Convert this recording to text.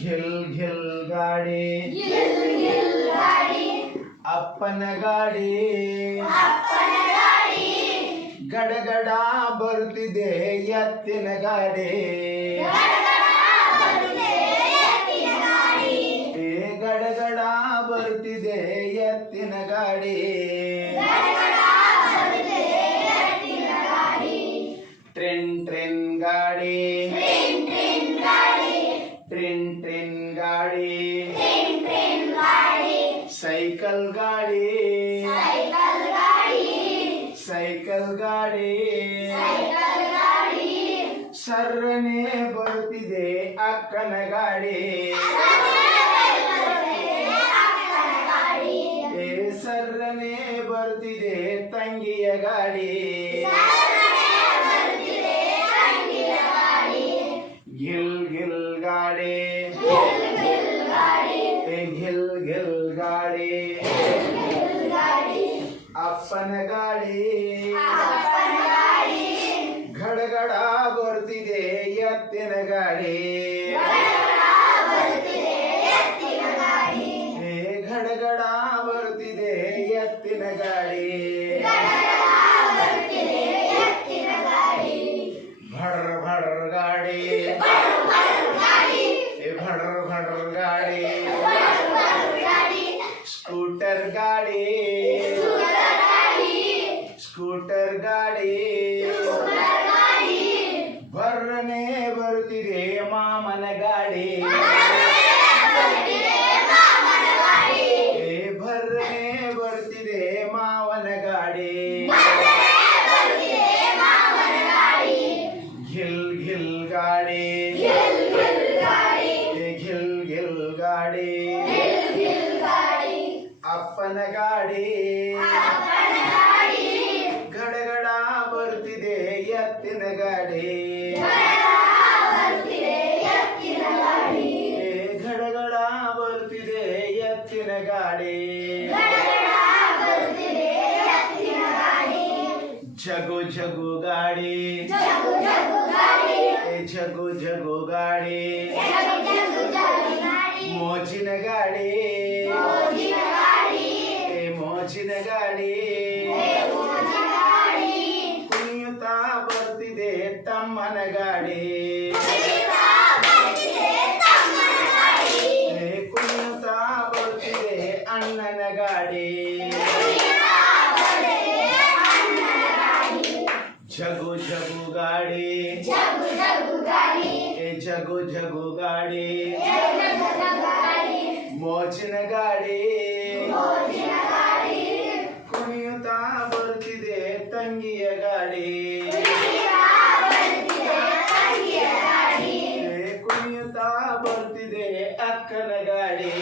ಘಿಲ್ ಘಿಲ್ ಗಾಡಿ ಅಪ್ಪನ ಗಾಡಿ ಗಡಗಡ ಬರುತ್ತಿದೆ ಎತ್ತಿನ ಗಾಡಿ ಗಡಗಡ ಬರುತ್ತಿದೆ ಎತ್ತಿನ ಗಾಡಿ ಟ್ರೆನ್ ಟ್ರೆನ್ ಗಾಡಿ ಟ್ರೆನ್ ಟ್ರೆನ್ ಗಾಡಿ ಸೈಕಲ್ ಗಾಡಿ ಸೈಕಲ್ ಗಾಡಿ ಸರ್ರನೆ ಬರುತ್ತಿದೆ ಅಕ್ಕನ ಗಾಡಿ ಸರ್ರನೆ ಬರುತ್ತಿದೆ ತಂಗಿಯ ಗಾಡಿ ಗಿಲ್ ಗಿಲ್ ಗಾಡಿ ಗಿಲ್ ಗಿಲ್ ಗಾಡಿ ಅಪ್ಪನ ಗಾಡಿ ಗಡಗಡ ಬರುತ್ತಿದೆ ಎತ್ತಿನ ಗಾಡಿ ಗಡಗಡ ಬರುತ್ತಿದೆ ಎತ್ತಿನ ಗಾಡಿ ಭಡ್ರ ಭಡ್ರ ಗಾಡಿ ಭಡ್ರ ಭಡ್ರ ಗಾಡಿ ಸ್ಕೂಟರ್ ಗಾಡಿ ಸ್ಕೂಟರ್ ಗಾಡಿ ಬರ್ರನೆ ಬರುತ್ತಿದೆ ಮಾಮನ ಗಾಡಿ ಬರ್ರನೆ ಬರುತ್ತಿದೆ ಮಾವನ ಗಾಡಿ ಘಿಲ್ ಘಿಲ್ ಗಾಡಿ ಘಿಲ್ ಘಿಲ್ ಗಾಡಿ ಅಪ್ಪನ ಗಾಡಿ ಗಡಗಡ ಬರುತ್ತಿದೆ ಎತ್ತಿನ ಗಾಡಿ ಗಡಗಡ ಬರುತ್ತಿದೆ ಎತ್ತಿನ ಗಾಡಿ ಜಗು ಜಗು ಗಾಡಿ ಜಗು ಜಗು ಗಾಡಿ ಮೋಜಿನ ಗಾಡಿ ಮೋಜಿನ ಗಾಡಿ ಕುಣಿಯುತ್ತಾ ಬರ್ತಿದೆ ತಮ್ಮನ ಗಾಡಿ ಕುಣಿಯುತ್ತಾ ಬರ್ತಿದೆ ಅಣ್ಣನ ಗಾಡಿ ಜಗು ಜಗು ಗಾಡಿ ಜಗು ಜಗು ಗಾಡಿ ಮೋಜಿನ ಗಾಡಿ ಕುಣಿಯುತ್ತಾ ಬರ್ತಿದೆ ತಂಗಿಯ ಗಾಡಿ ಕುಣಿಯುತ್ತಾ ಬರ್ತಿದೆ ಅಕ್ಕನ ಗಾಡಿ